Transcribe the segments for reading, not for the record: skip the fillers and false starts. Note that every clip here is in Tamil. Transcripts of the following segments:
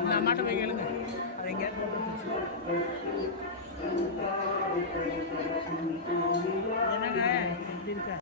இந்த அம்மாட்ட போய் கேளுங்க அது எங்க என்னங்க எப்படி இருக்க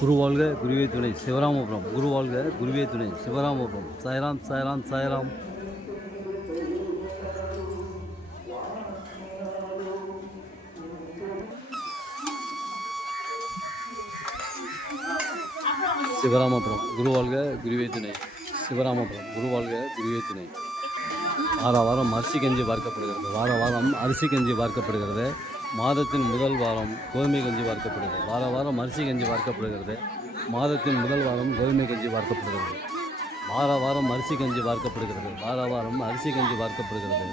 குருவாழ்க குருவே துணை சிவராமபுரம். குருவாழ்க குருவே துணை சிவராமபுரம். சாய்ராம் சாய்ராம் சாய்ராம். சிவராமபுரம். குருவாழ்க குருவே துணை சிவராமபுரம். குருவாழ்க குருவே துணை. வார வாரம் அரிசி கஞ்சி பார்க்கப்படுகிறது. வார வாரம் அரிசி கஞ்சி பார்க்கப்படுகிறது. மாதத்தின் முதல் வாரம் கோதுமை கஞ்சி பார்க்கப்படுகிறது. வார வாரம் அரிசி கஞ்சி பார்க்கப்படுகிறது. மாதத்தின் முதல் வாரம் கோதுமை கஞ்சி பார்க்கப்படுகிறது. வார வாரம் அரிசி கஞ்சி வார்க்கப்படுகிறது. வார வாரம் அரிசி கஞ்சி வார்க்கப்படுகிறது.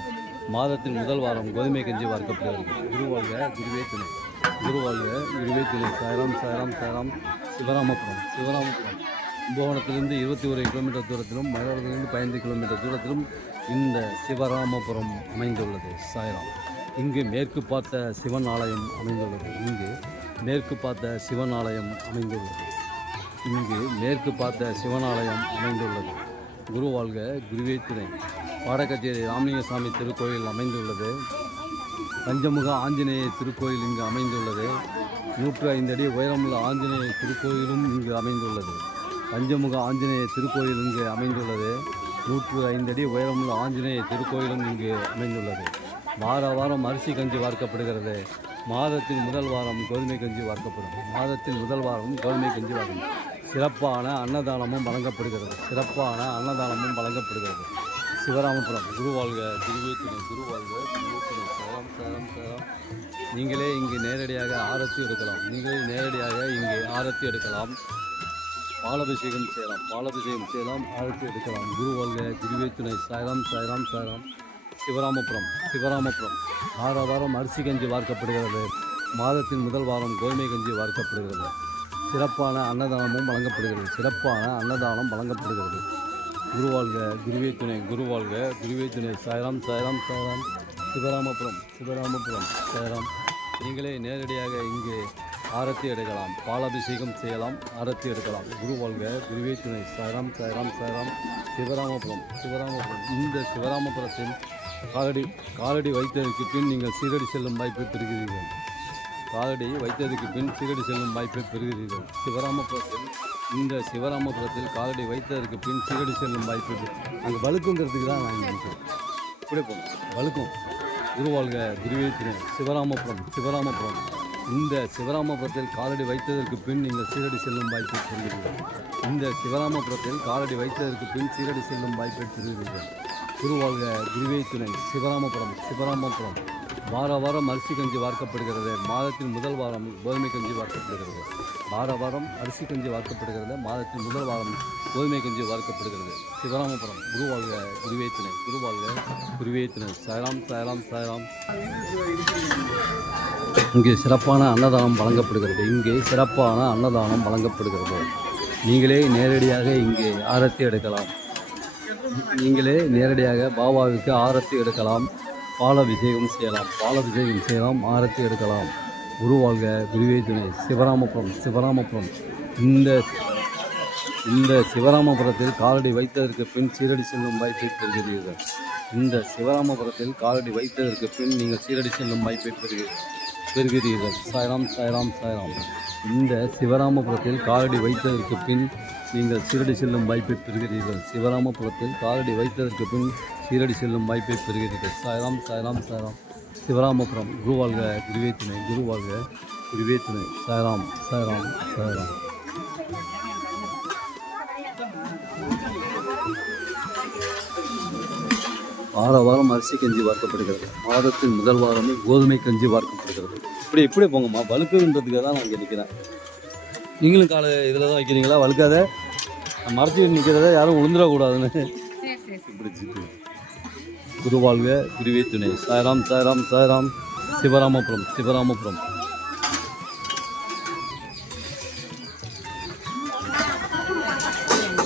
மாதத்தின் முதல் வாரம் கோதுமை கஞ்சி வார்க்கப்படுகிறது. குருவாழ்க குருவே துணை, குருவாழ்க குருவே துணை. சாய்ராம் சாய்ராம் சாய்ராம். சிவராமபுரம் சிவராமபுரம் கும்பகோணத்திலிருந்து 21 கிலோமீட்டர் தூரத்திலும், மயிலாடுதுறையிலிருந்து 15 கிலோமீட்டர் தூரத்திலும் இந்த சிவராமபுரம் அமைந்துள்ளது. சாய்ராம். இங்கு மேற்கு பார்த்த சிவன் ஆலயம் அமைந்துள்ளது. இங்கு மேற்கு பார்த்த சிவன் ஆலயம் அமைந்துள்ளது. இங்கு மேற்கு பார்த்த சிவனாலயம் அமைந்துள்ளது. குருவாழ்க குருவே துணை. பாடக்கச்சேரி ராமலிங்கசாமி திருக்கோயில் அமைந்துள்ளது. பஞ்சமுக ஆஞ்சநேய திருக்கோயில் இங்கு அமைந்துள்ளது. 105 அடி உயரமுள்ள ஆஞ்சநேய திருக்கோயிலும் இங்கு அமைந்துள்ளது. பஞ்சமுக ஆஞ்சநேய திருக்கோயில் இங்கு அமைந்துள்ளது. 105 அடி உயரமுள்ள ஆஞ்சநேய திருக்கோயிலும் இங்கு அமைந்துள்ளது. வார வாரம் அரிசி கஞ்சி வார்க்கப்படுகிறது. மாதத்தின் முதல் வாரம் கோதுமை கஞ்சி வார்க்கப்படும். மாதத்தின் முதல் வாரம் கோதுமை கஞ்சி வார்க்கும். சிறப்பான அன்னதானமும் வழங்கப்படுகிறது. சிறப்பான அன்னதானமும் வழங்கப்படுகிறது. சிவராமபுரம் குருவாழ்க குருவே துணை, குருவாழ்க குருவே துணை. சேலம் சேலம் சேலம். நீங்களே இங்கு நேரடியாக ஆரத்தி எடுக்கலாம். நீங்களே நேரடியாக இங்கு ஆரத்தி எடுக்கலாம். பாலாபிஷேகம் செய்யலாம். பாலாபிஷேகம் செய்யலாம். ஆரத்தி எடுக்கலாம். குருவாழ்க குருவே துணை. சாய்ராம் சாய்ராம் சாய்ராம். சிவராமபுரம் சிவராமபுரம். வார வாரம் அரிசி கஞ்சி வார்க்கப்படுகிறது. மாதத்தின் முதல் வாரம் கோதுமை கஞ்சி வார்க்கப்படுகிறது. சிறப்பான அன்னதானமும் வழங்கப்படுகிறது. சிறப்பான அன்னதானம் வழங்கப்படுகிறது. குருவாழ்க குருவே துணை, குருவாழ்க குருவே துணை. சாய்ராம் சாய்ராம் சாய்ராம். சிவராமபுரம் சிவராமபுரம் சாய்ராம். நீங்களே நேரடியாக இங்கே ஆரத்தி எடுக்கலாம். பாலாபிஷேகம் செய்யலாம். ஆரத்தி எடுக்கலாம். குருவாழ்க குருவே துணை. சாய்ராம் சாய்ராம் சாய்ராம். சிவராமபுரம் சிவராமபுரம். இந்த சிவராமபுரத்தில் காலடி வைத்ததற்கு பின் நீங்கள் சீரடி செல்லும் வாய்ப்பை பெறுகிறீர்கள். காலடி வைத்ததற்கு பின் சீரடி செல்லும் வாய்ப்பை பெறுகிறீர்கள். சிவராமபுரத்தில் இந்த சிவராமபுரத்தில் காலடி வைத்ததற்கு பின் சீரடி செல்லும் வாய்ப்பை அங்கே வழுக்குங்கிறதுக்கு தான் நான் நினைக்கிறேன். இப்படி போகும் வழுக்கும். குருவாழ்க குருவே துணை. சிவராமபுரம் சிவராமபுரம். இந்த சிவராமபுரத்தில் காலடி வைத்ததற்கு பின் நீங்கள் சீரடி செல்லும் வாய்ப்பை பெறுகிறீர்கள். இந்த சிவராமபுரத்தில் காலடி வைத்ததற்கு பின் சீரடி செல்லும் வாய்ப்பை பெறுகிறீர்கள். குருவாழ்க குருவே துணை. சிவராமபுரம் சிவராமபுரம். வார வாரம் அரிசி கஞ்சி வார்க்கப்படுகிறது. மாதத்தின் முதல் வாரம் கோதுமை கஞ்சி வார்க்கப்படுகிறது. வார வாரம் அரிசி கஞ்சி வார்க்கப்படுகிறது. மாதத்தின் முதல் வாரம் கோதுமை கஞ்சி வார்க்கப்படுகிறது. சிவராமபுரம் குருவாழ்க குருவே துணை, குருவாழ்க குருவே துணை. சாய்ராம் சாய்ராம் சாய்ராம். இங்கே சிறப்பான அன்னதானம் வழங்கப்படுகிறது. இங்கே சிறப்பான அன்னதானம் வழங்கப்படுகிறது. நீங்களே நேரடியாக இங்கே ஆரத்தி எடுக்கலாம். நீங்களே நேரடியாக பாபாவுக்கு ஆரத்தி எடுக்கலாம். பாலாபிஷேகம் செய்யலாம். பாலாபிஷேகம் செய்யலாம். ஆரத்தி எடுக்கலாம். குருவாழ்க குருவே துணை. சிவராமபுரம் சிவராமபுரம். இந்த சிவராமபுரத்தில் காலடி வைத்ததற்கு பின் சீரடி செல்லும் வாய்ப்பை பெறுகிறீர்கள். இந்த சிவராமபுரத்தில் காலடி வைத்ததற்கு பின் நீங்கள் சீரடி செல்லும் வாய்ப்பை பெறுகிறீர்கள். சாய்ராம் சாய்ராம் சாய்ராம். இந்த சிவராமபுரத்தில் காலடி வைத்ததற்கு பின் நீங்கள் சீரடி செல்லும் வாய்ப்பை பெறுகிறீர்கள். சிவராமபுரத்தில் காலடி வைத்ததற்கு பின் சீரடி செல்லும் வாய்ப்பை பெறுகிறீர்கள். சாய்ராம் சாய்ராம் சாய்ராம். சிவராமபுரம் குருவாழ்க குருவே துணை, குருவாழ்க குருவே துணை. சாய்ராம் சாய்ராம் சாய்ராம். வார வாரம் அரிசி கஞ்சி வார்க்கப்படுகிறது. மாதத்தின் முதல் வாரமே கோதுமை கஞ்சி வார்க்கப்படுகிறது. இப்படி போங்கம்மா, வழுக்குன்றதுக்காக தான் நான் இங்கே நிற்கிறேன். நீங்களும் காலை இதில் தான் வைக்கிறீங்களா? வழுக்காத மறைச்சி நிற்கிறத யாரும் விழுந்துடக்கூடாதுன்னு இப்படி. குருவாழ்க குருவே துணை. சாய்ராம் சாய்ராம் சாய்ராம். சிவராமபுரம் சிவராமபுரம்.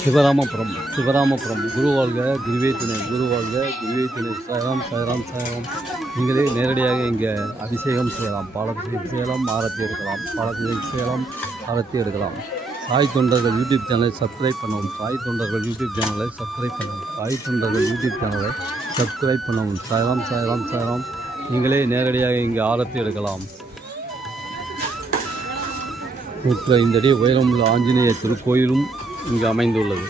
சிவராமபுரம் சிவராமபுரம். குருவாழ்க குருவே துணை, குருவாழ்க குருவே துணை. சாய்ராம் சாய்ராம் சாய்ராம். நீங்களே நேரடியாக இங்கே அபிஷேகம் செய்யலாம். பாலாபிஷேகம் செய்யலாம். ஆரத்தி எடுக்கலாம். பாலாபிஷேகம் செய்யலாம். ஆரத்தி எடுக்கலாம். சாய் தொண்டர்கள் யூடியூப் சேனலை சப்ஸ்கிரைப் பண்ணவும். சாய் தொண்டர்கள் யூடியூப் சேனலை சப்ஸ்கிரைப் பண்ணவும். சாய் தொண்டர்கள் யூடியூப் சேனலை சப்ஸ்கிரைப் பண்ணவும். சாய்ராம் சாய்ராம் சாய்ராம். நீங்களே நேரடியாக இங்கே ஆரத்தி எடுக்கலாம். 105 அடி உயரமுள்ள ஆஞ்சநேய திருக்கோயிலும் இங்கு அமைந்துள்ளது.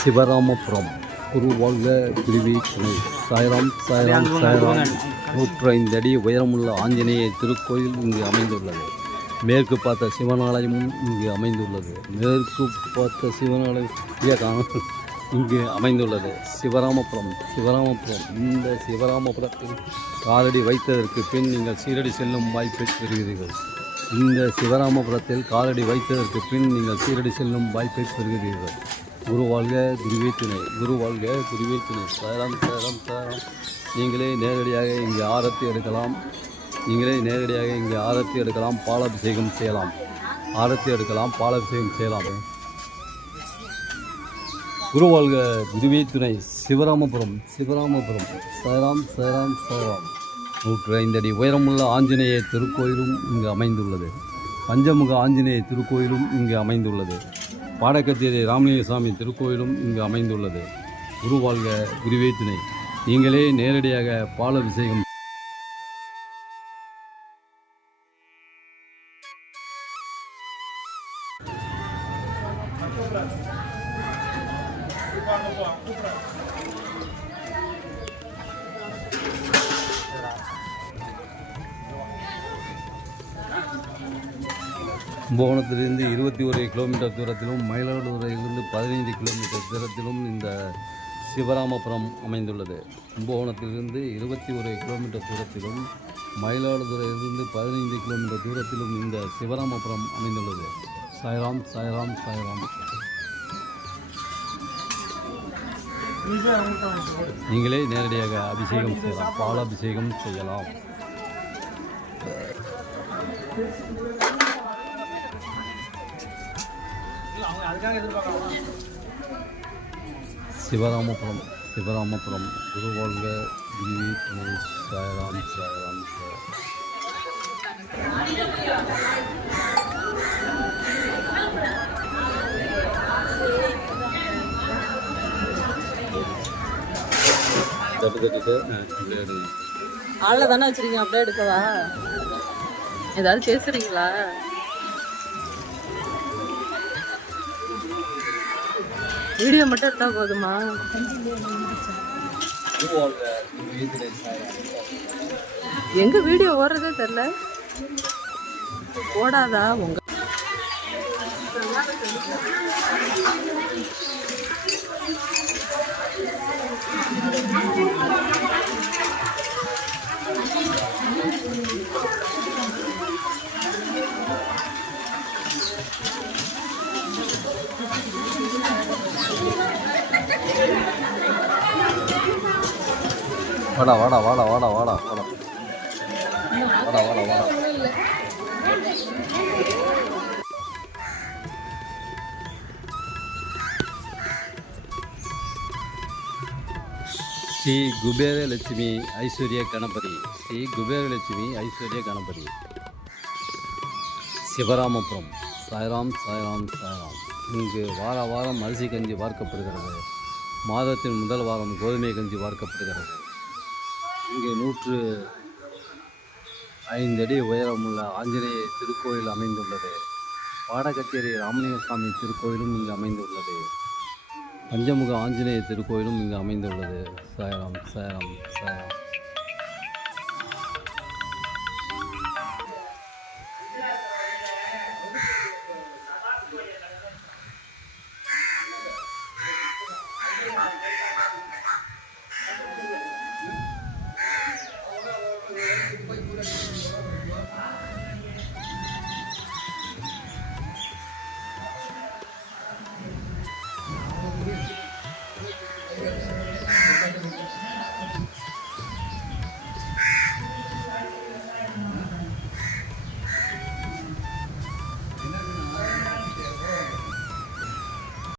சிவராமபுரம் குருவாழ்க குருவே துணை. சாய்ராம் சாய்ராம் சாய்ராம். 105 அடி உயரமுள்ள ஆஞ்சநேய திருக்கோயில் இங்கு அமைந்துள்ளது. மேற்கு பார்த்த சிவனாலயமும் இங்கு அமைந்துள்ளது. மேற்கு பார்த்த சிவனாலயம் காணும். இங்கு அமைந்துள்ளது. சிவராமபுரம். இந்த சிவராமபுரத்தில் காலடி வைத்ததற்கு பின் நீங்கள் சீரடி செல்லும் வாய்ப்பை பெறுகிறீர்கள். இந்த சிவராமபுரத்தில் காலடி வைத்ததற்கு பின் நீங்கள் சீரடி செல்லும் வாய்ப்பை பெறுகிறீர்கள். குரு வாழ்க குருவே துணை. குரு வாழ்க குருவே துணை. சாராம் சாராம் சாராம். நீங்களே நேரடியாக இங்கே ஆரத்தி எடுக்கலாம். பாலாபிஷேகம் செய்யலாம். பாலாபிஷேகம் செய்யலாம். குரு வாழ்க குருவே துணை. சிவராமபுரம். சாராம் சாராம் சாராம். 105 அடி உயரமுள்ள ஆஞ்சநேய திருக்கோயிலும் இங்கு அமைந்துள்ளது. பஞ்சமுக ஆஞ்சநேய திருக்கோயிலும் இங்கு அமைந்துள்ளது. பாடக்கச்சேரி ராமலிங்கசாமி திருக்கோயிலும் இங்கு அமைந்துள்ளது. குரு வாழ்க குருவே துணை. நீங்களே நேரடியாக பாலாபிஷேகம் கும்பகோணத்திலிருந்து 21 கிலோமீட்டர் தூரத்திலும் மயிலாடுதுறையிலிருந்து 15 கிலோமீட்டர் தூரத்திலும் இந்த சிவராமபுரம் அமைந்துள்ளது. கும்பகோணத்திலிருந்து 21 கிலோமீட்டர் தூரத்திலும் மயிலாடுதுறையிலிருந்து 15 கிலோமீட்டர் தூரத்திலும் இந்த சிவராமபுரம் அமைந்துள்ளது. சாய்ராம் சாய்ராம் சாய்ராம். நீங்களே நேரடியாக அபிஷேகம் செய்யலாம். பாலாபிஷேகம் செய்யலாம். சிவராமபுரம். குரு வாழ்க குருவே துணை. சாய்ராம் சாய்ராம் சாய்ராம். ஆளில் தானே வச்சிருக்கீங்க, அப்படியே எடுக்கவா? ஏதாவது பேசுறீங்களா? வீடியோ மட்டும் எடுத்தா போதுமா? எங்க வீடியோ ஓடுறதே தெரியல. ஓடாதா உங்க? வாடா வாடா வாடா வாடா வாடா வாடா வாடா வாடா வாடா. ஸ்ரீ குபேரலட்சுமி ஐஸ்வர்ய கணபதி. சிவராமபுரம். சாய்ராம் சாய்ராம் சாய்ராம். இங்கு வாரம் அரிசி கஞ்சி வார்க்கப்படுகிறது. மாதத்தின் முதல் வாரம் கோதுமை கஞ்சி வார்க்கப்படுகிறது. இங்கே 105 அடி உயரமுள்ள ஆஞ்சநேய திருக்கோயில் அமைந்துள்ளது. பாடக்கச்சேரி ராமலிங்கசாமி திருக்கோயிலும் இங்கு அமைந்துள்ளது. பஞ்சமுக ஆஞ்சநேய திருக்கோயிலும் இங்கு அமைந்துள்ளது. சாய்ராம் சாய்ராம் சாய்ராம்.